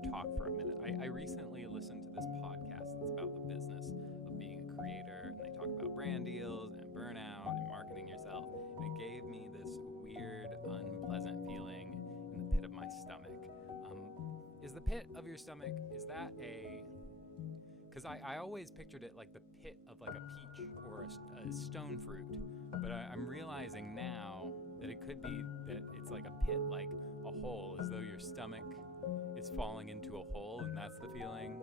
want to talk for a minute. I recently listened to this podcast that's about the business of being a creator, and they talk about brand deals and burnout and marketing yourself. And it gave me this weird, unpleasant feeling in the pit of my stomach. Is the pit of your stomach, is that a... Because I always pictured it like the pit of like a peach or a stone fruit. But I'm realizing now that it could be that it's like a pit, like a hole, as though your stomach is falling into a hole, and that's the feeling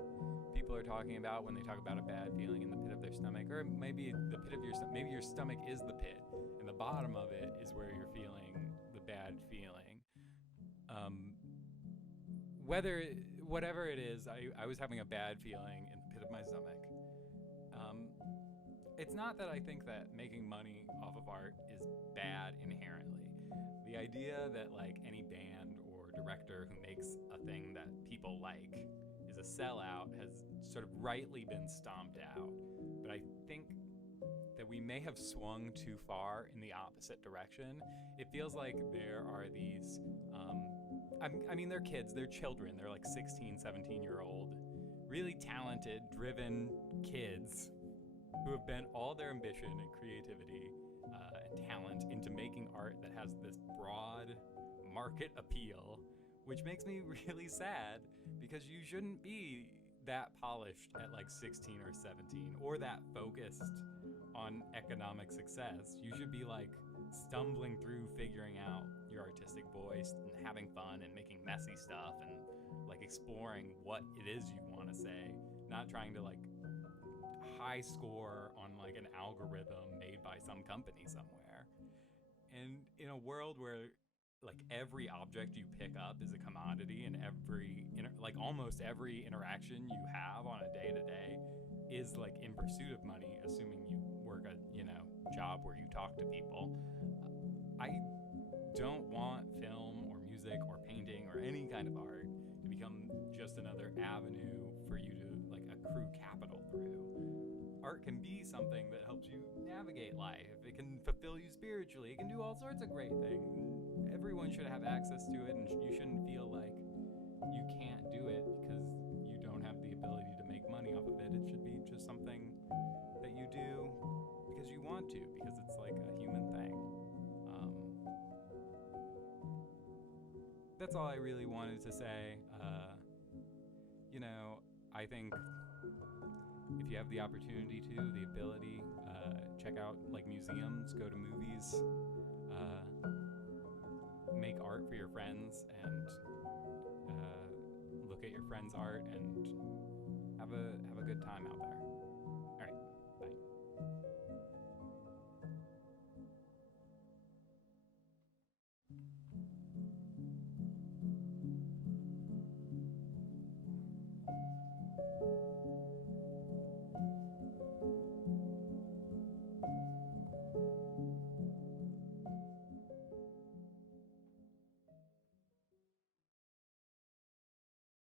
people are talking about when they talk about a bad feeling in the pit of their stomach. Or maybe the pit of your stomach, maybe your stomach is the pit, and the bottom of it is where you're feeling the bad feeling. Whatever it is, I was having a bad feeling in the pit of my stomach. It's not that I think that making money off of art is bad inherently. The idea that like any band or director who makes a thing that people like is a sellout has sort of rightly been stomped out. But I think that we may have swung too far in the opposite direction. It feels like there are these, I mean, they're kids, they're children, they're like 16, 17-year-old, really talented, driven kids who have bent all their ambition and creativity and talent into making art that has this broad market appeal, which makes me really sad because you shouldn't be that polished at like 16 or 17 or that focused on economic success. You should be like stumbling through figuring out your artistic voice and having fun and making messy stuff and like exploring what it is you want to say, not trying to like high score on like an algorithm made by some company somewhere. And in a world where like every object you pick up is a commodity and like almost every interaction you have on a day-to-day is like in pursuit of money, assuming you work a job where you talk to people. I don't want film or music or painting or any kind of art to become just another avenue for you to like accrue capital through. Art can be something that helps you navigate life. It can fulfill you spiritually. It can do all sorts of great things. Everyone should have access to it, and you shouldn't feel like you can't do it because you don't have the ability to make money off of it. It should be just something that you do because you want to, because it's like a human thing. That's all I really wanted to say. I think if you have the opportunity to, the ability, check out like museums, go to movies, make art for your friends, and look at your friends' art and have a good time out there.